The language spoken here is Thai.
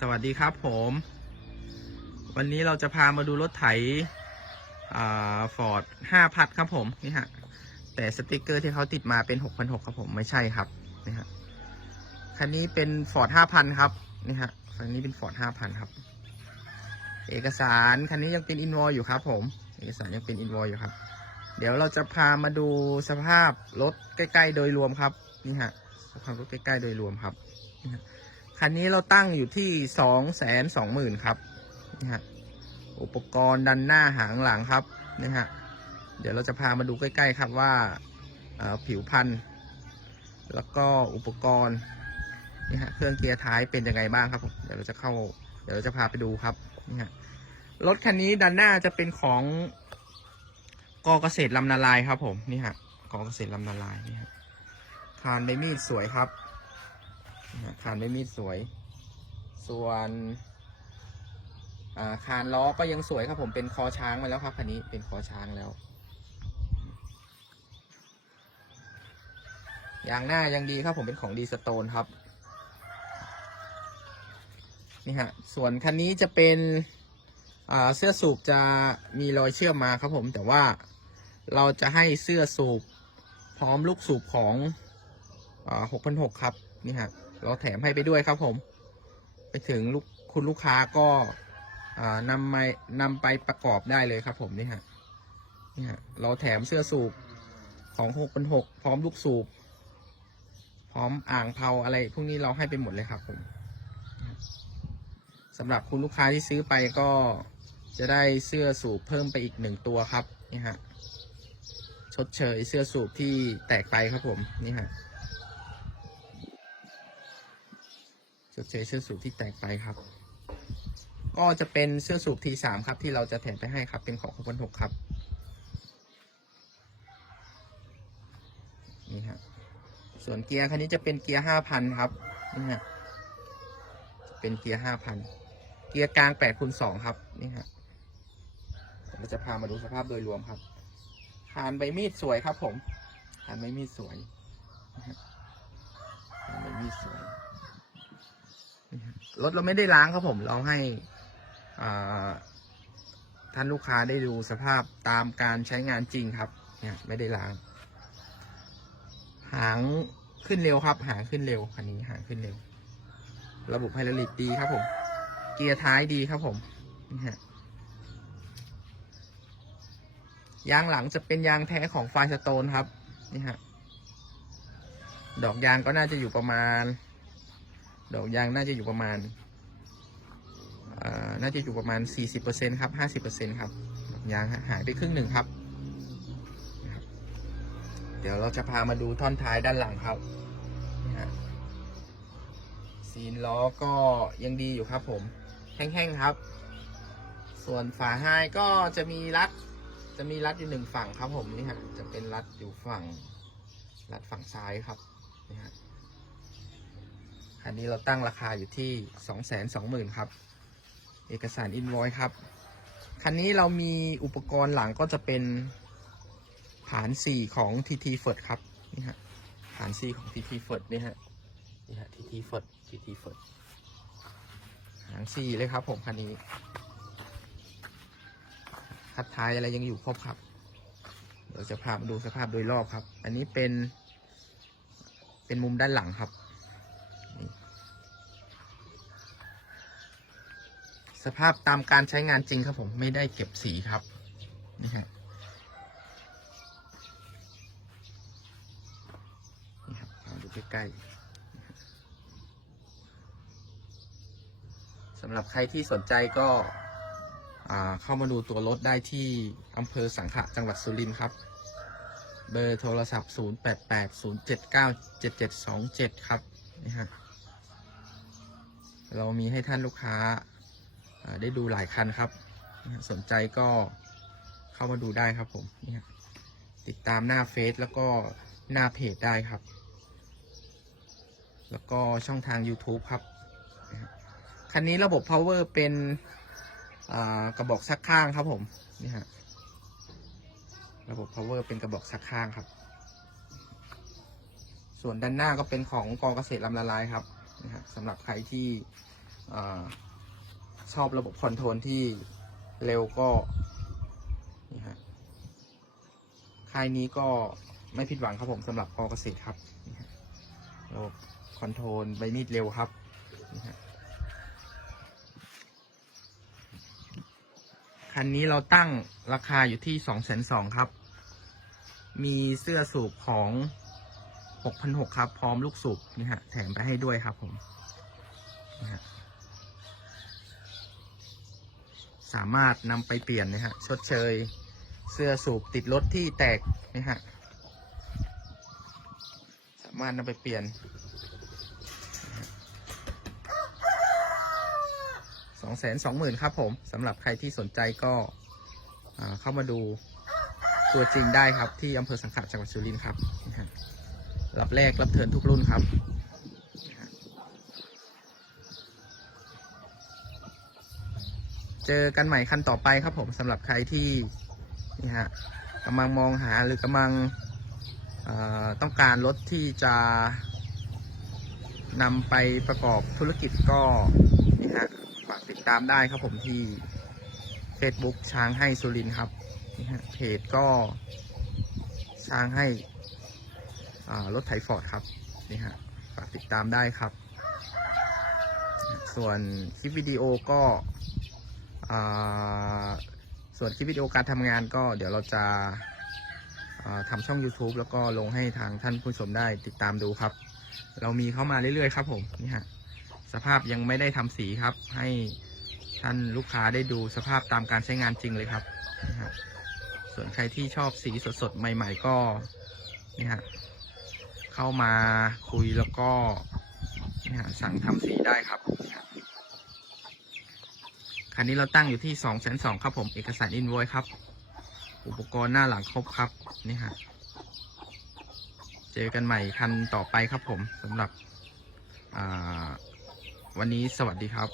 สวัสดีครับผม วันนี้เราจะพามาดูรถไถฟอร์ดห้าพัดครับผมนี่ฮะแต่สติกเกอร์ที่เขาติดมาเป็นหกพันหกครับผมไม่ใช่ครับนี่ฮะคันนี้เป็นฟอร์ดห้าพันครับนี่ฮะคันนี้เป็นฟอร์ดห้าพันครับ เอกสารคันนี้ยังเป็นอินวอยอยู่ครับผม เอกสารยังเป็นอินวอยอยู่ครับ เดี๋ยวเราจะพามาดูสภาพรถใกล้ ๆ โดยรวมครับนี่ฮะสภาพรถใกล้ ๆ โดยรวมครับนี่ฮะ คันนี้เราตั้งอยู่ที่สองแสนสองหมื่นครับนี่ฮะอุปกรณ์ดันหน้าหางหลังครับนี่ฮะเดี๋ยวเราจะพามาดูใกล้ๆครับว่าผิวพันธุ์แล้วก็อุปกรณ์นี่ฮะเครื่องเกียร์ท้ายเป็นยังไงบ้างครับ เดี๋ยวเราจะเข้า เดี๋ยวเราจะพาไปดูครับนี่ฮะรถคันนี้ดันหน้าจะเป็นของกอเกษตรลำนาลายครับผมนี่ฮะกอเกษตรลำนาลายนี่ฮะคานใบมีดสวยครับ คานไม่มีดสวย ส่วนคานล้อก็ยังสวยครับผมเป็นคอช้างมาแล้วครับคันนี้เป็นคอช้างแล้วยางหน้ายังดีครับผมเป็นของดีสโตนครับนี่ฮะส่วนคันนี้จะเป็นเสื้อสูบจะมีรอยเชื่อมมาครับผมแต่ว่าเราจะให้เสื้อสูบพร้อมลูกสูบของอ่า6,600ครับนี่ฮะ เราแถมให้ไปด้วยครับผม ไปถึงลูกคุณลูกค้าก็นำมานำไปประกอบได้เลยครับผมนี่ฮะนี่ฮะเราแถมเสื้อสูบของหกเป็นหกพร้อมลูกสูบ พร้อมอ่างเผาอะไรพวกนี้เราให้ไปหมดเลยครับผมสำหรับคุณลูกค้าที่ซื้อไปก็จะได้เสื้อสูบเพิ่มไปอีกหนึ่งตัวครับนี่ฮะชดเชยเสื้อสูบที่แตกไปครับผมนี่ฮะ ชดเชยเสื้อสูบที่แตกไปครับ ก็จะเป็นเสื้อสูบทีสามครับ ที่เราจะแถมไปให้ครับ เป็นของหกพันหกครับ นี่ฮะส่วนเกียร์คันนี้จะเป็นเกียร์ห้าพันครับ นี่ฮะเป็นเกียร์ห้าพันเกียร์กลางแปดคูณสองครับ นี่ฮะเราจะพามาดูสภาพโดยรวมครับหานใบมีดสวยครับผมหานใบมีดสวยนะฮะหานใบมีดสวย รถเราไม่ได้ล้างครับผม เราให้ท่านลูกค้าได้ดูสภาพตามการใช้งานจริงครับ เนี่ยไม่ได้ล้าง หางขึ้นเร็วครับ หางขึ้นเร็วคันนี้หางขึ้นเร็ว ระบบไฮดรอลิกดีครับผม เกียร์ท้ายดีครับผมนี่ฮะยางหลังจะเป็นยางแท้ของไฟสโตนครับ นี่ฮะ ดอกยางก็น่าจะอยู่ประมาณ ดอกยางน่าจะอยู่ประมาณน่าจะอยู่ประมาณ 40%ครับ 50%ครับดอกยางหายไปครึ่งหนึ่งครับ เดี๋ยวเราจะพามาดูท่อนท้ายด้านหลังครับซีนล้อก็ยังดีอยู่ครับ ผม แห้งๆครับ ส่วนฝาท้ายก็จะมีรัด จะมีรัดอยู่หนึ่งฝั่งครับผมนี่ฮะ จะเป็นรัดอยู่ฝั่ง รัดฝั่งซ้ายครับนี่ฮะ คันนี้เราตั้งราคาอยู่ที่สองแสนสองหมื่นครับ เอกสารอินวอยครับ คันนี้เรามีอุปกรณ์หลังก็จะเป็นฐานสี่ของ TT f i r d ครับ นี่ฮะฐานสี่ของ TT f i r d นี่ฮะ นี่ฮะ TT f i r d TT f i r d หางสี่เลยครับผมคันนี้ คัดท้ายอะไรยังอยู่ครบครับ เดี๋ยวจะพามาดูสภาพโดยรอบครับ อันนี้เป็น เป็นมุมด้านหลังครับ สภาพตามการใช้งานจริงครับผมไม่ได้เก็บสีครับนี่ฮะนี่ครับดูใกล้ๆสำหรับใครที่สนใจก็อ่าเข้ามาดูตัวรถได้ที่อำเภอสังขะจังหวัดสุรินทร์ครับ เบอร์โทรศัพท์ 0880797727 ครับนี่ฮะเรามีให้ท่านลูกค้า ได้ดูหลายคันครับ สนใจก็เข้ามาดูได้ครับผมนี่ติดตามหน้าเฟซแล้วก็หน้าเพจได้ครับ แล้วก็ช่องทาง YouTube ครับ คันนี้ระบบ power เป็นกระบอกซักข้างครับผมนี่ฮะระบบ power เป็นกระบอกซักข้างครับ ส่วนด้านหน้าก็เป็นของกอเกษตรลำละลายครับนะฮะสำหรับใครที่ ชอบระบบคอนโทรลที่เร็วก็นี่ฮะค่ายนี้ก็ไม่ผิดหวังครับผมสำหรับกอเกษตรครับนี่ฮะระบบคอนโทรลใบมีดเร็วครับนี่ฮะคันนี้เราตั้งราคาอยู่ที่สองแสนสองครับ มีเสื้อสูบของหกพันหกครับ พร้อมลูกสูบนี่ฮะแถมไปให้ด้วยครับผมนี่ฮะ สามารถนำไปเปลี่ยนนะฮะชดเชยเสื้อสูบติดรถที่แตกนะฮะสามารถนำไปเปลี่ยนสองแสนสองหมื่นครับผมสำหรับใครที่สนใจก็เข้ามาดูตัวจริงได้ครับที่อำเภอสังขะจังหวัดสุรินทร์ครับรับแรกรับเทินทุกรุ่นครับ เจอกันใหม่คันต่อไปครับผมสำหรับใครที่นี่ฮะกำลังมองหาหรือกำลังต้องการรถที่จะนำไปประกอบธุรกิจก็นี่ฮะฝากติดตามได้ครับผมที่ Facebook ช้างให้สุรินครับนี่ฮะเพจก็ช้างให้รถไถฟอร์ดครับนี่ฮะฝากติดตามได้ครับ ส่วนคลิปวิดีโอก็ ส่วนคลิปวิดีโอการทำงานก็เดี๋ยวเราจะาทำช่อง YouTube แล้วก็ลงให้ทางท่านผู้ชมได้ติดตามดูครับ เรามีเข้ามาเรื่อยๆครับผมนี่ฮะสภาพยังไม่ได้ทำสีครับ ให้ท่านลูกค้าได้ดูสภาพตามการใช้งานจริงเลยครับนี่ฮะส่วนใครที่ชอบสีสดๆ ใหม่ๆก็นี่ฮะเข้ามาคุยแล้วก็นี่ฮะสั่งทำสีได้ครับนี่ฮะ คันนี้เราตั้งอยู่ที่สองแสนสองครับผมเอกสารอินโวยครับ อุปกรณ์หน้าหลังครบครับนี่ฮะเจอกันใหม่คันต่อไปครับผมสำหรับวันนี้สวัสดีครับ